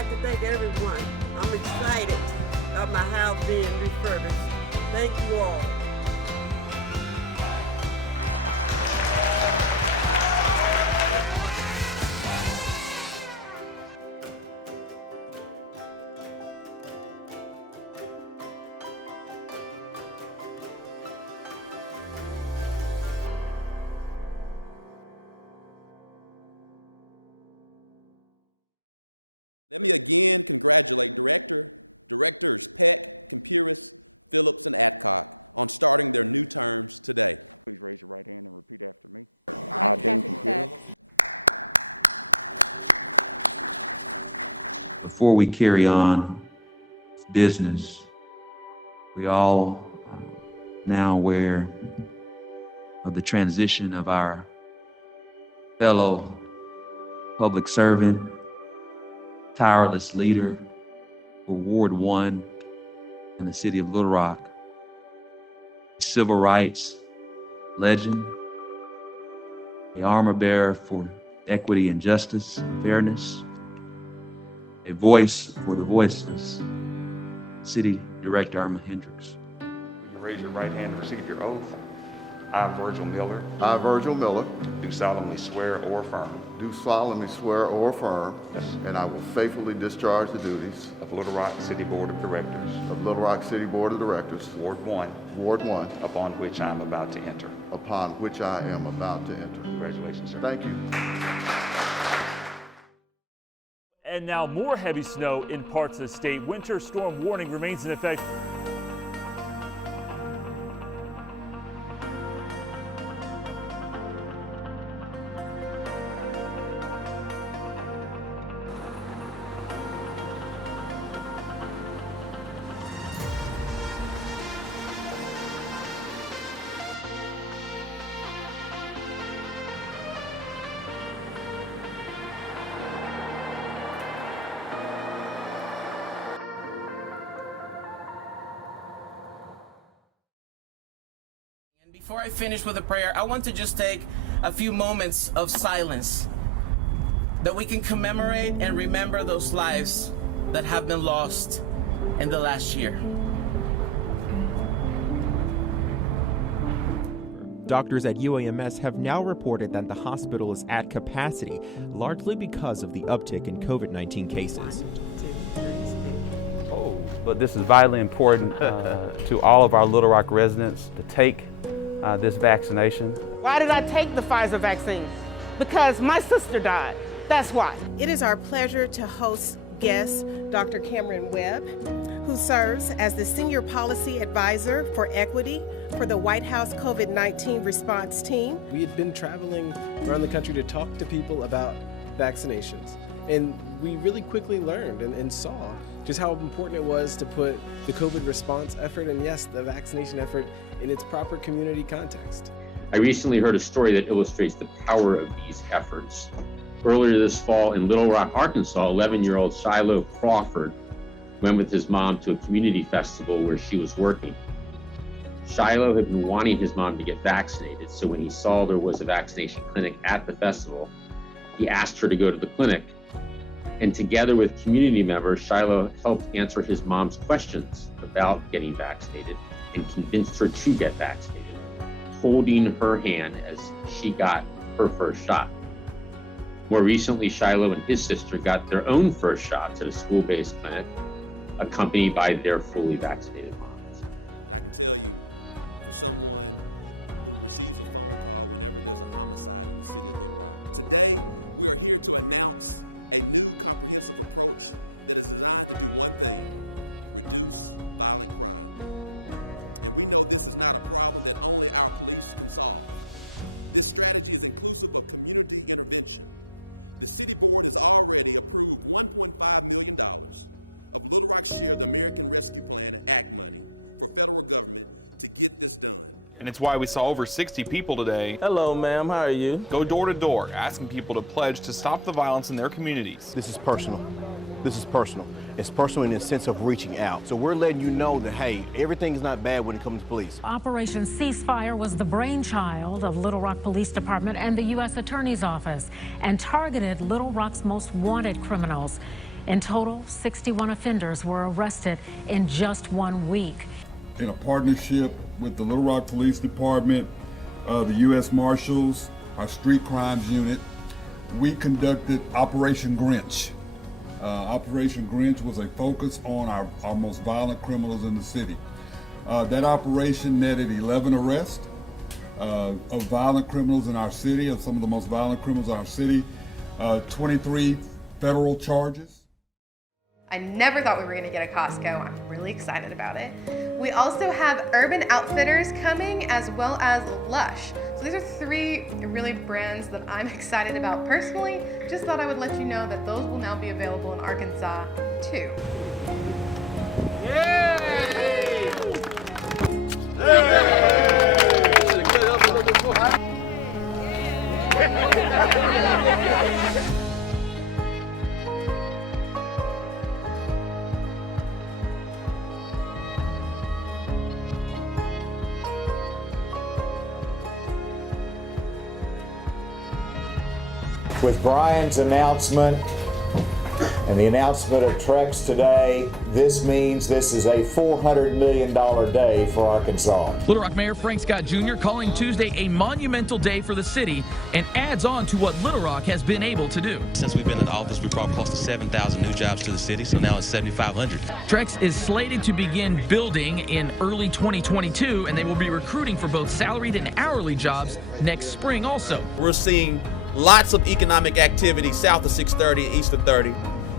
like to thank everyone. I'm excited about my house being refurbished. Thank you all. Before we carry on business, we all now aware of the transition of our fellow public servant, tireless leader for Ward 1 in the city of Little Rock, civil rights legend, a armor bearer for equity and justice and fairness, a voice for the voiceless, City Director Irma Hendricks. Will you raise your right hand and receive your oath? I, Virgil Miller, I, Virgil Miller, do solemnly swear or affirm do solemnly swear or affirm, and I will faithfully discharge the duties of Little Rock City Board of Directors, of Little Rock City Board of Directors, Ward 1, Ward 1, upon which I am about to enter. upon which I am about to enter. Congratulations, sir. Thank you. And now more heavy snow in parts of the state. Winter storm warning remains in effect. Before I finish with a prayer, I want to just take a few moments of silence that we can commemorate and remember those lives that have been lost in the last year. Doctors at UAMS have now reported that the hospital is at capacity, largely because of the uptick in COVID-19 cases. But this is vitally important to all of our Little Rock residents to take this vaccination. Why did I take the Pfizer vaccine? Because my sister died. That's why. It is our pleasure to host guest Dr. Cameron Webb, who serves as the Senior Policy Advisor for Equity for the White House COVID-19 response team. We had been traveling around the country to talk to people about vaccinations, and we really quickly learned and saw just how important it was to put the COVID response effort and, yes, the vaccination effort in its proper community context. I recently heard a story that illustrates the power of these efforts. Earlier this fall in Little Rock, Arkansas, 11-year-old Shiloh Crawford went with his mom to a community festival where she was working. Shiloh had been wanting his mom to get vaccinated, so when he saw there was a vaccination clinic at the festival, he asked her to go to the clinic. And together with community members, Shiloh helped answer his mom's questions about getting vaccinated and convinced her to get vaccinated, holding her hand as she got her first shot. More recently, Shiloh and his sister got their own first shots at a school-based clinic, accompanied by their fully vaccinated moms. And it's why we saw over 60 people today. Hello, ma'am. How are you? Go door to door, asking people to pledge to stop the violence in their communities. This is personal. This is personal. It's personal in the sense of reaching out. So we're letting you know that, hey, everything is not bad when it comes to police. Operation Ceasefire was the brainchild of Little Rock Police Department and the U.S. Attorney's Office and targeted Little Rock's most wanted criminals. In total, 61 offenders were arrested in just 1 week. In a partnership with the Little Rock Police Department, the U.S. Marshals, our street crimes unit, we conducted Operation Grinch. Operation Grinch was a focus on our most violent criminals in the city. That operation netted 11 arrests of violent criminals in our city, of some of the most violent criminals in our city, 23 federal charges. I never thought we were going to get a Costco. I'm really excited about it. We also have Urban Outfitters coming, as well as Lush. So these are 3 really brands that I'm excited about personally. Just thought I would let you know that those will now be available in Arkansas too. Yay! With Brian's announcement and the announcement of Trex today, this means this is a $400 million day for Arkansas. Little Rock Mayor Frank Scott Jr. calling Tuesday a monumental day for the city and adds on to what Little Rock has been able to do. Since we've been in office, we brought close to 7,000 new jobs to the city, so now it's 7,500. Trex is slated to begin building in early 2022, and they will be recruiting for both salaried and hourly jobs next spring also. We're seeing lots of economic activity south of 630 and east of 30.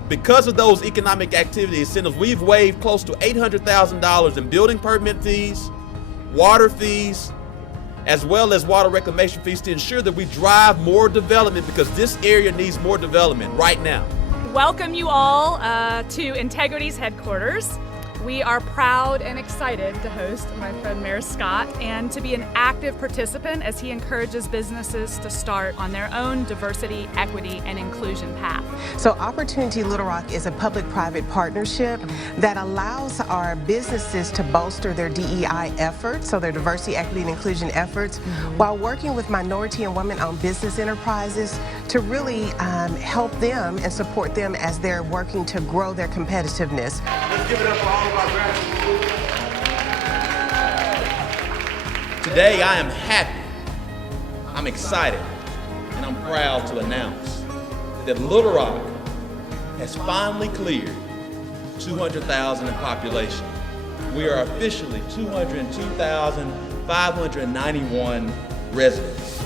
Because of those economic activity incentives, we've waived close to $800,000 in building permit fees, water fees, as well as water reclamation fees to ensure that we drive more development, because this area needs more development right now. Welcome you all to Integrity's headquarters. We are proud and excited to host my friend Mayor Scott and to be an active participant as he encourages businesses to start on their own diversity, equity, and inclusion path. So Opportunity Little Rock is a public-private partnership that allows our businesses to bolster their DEI efforts, so their diversity, equity, and inclusion efforts, while working with minority and women-owned business enterprises to really help them and support them as they're working to grow their competitiveness. Let's give it up for all of our graduates. Today I am happy, I'm excited, and I'm proud to announce that Little Rock has finally cleared 200,000 in population. We are officially 202,591 residents.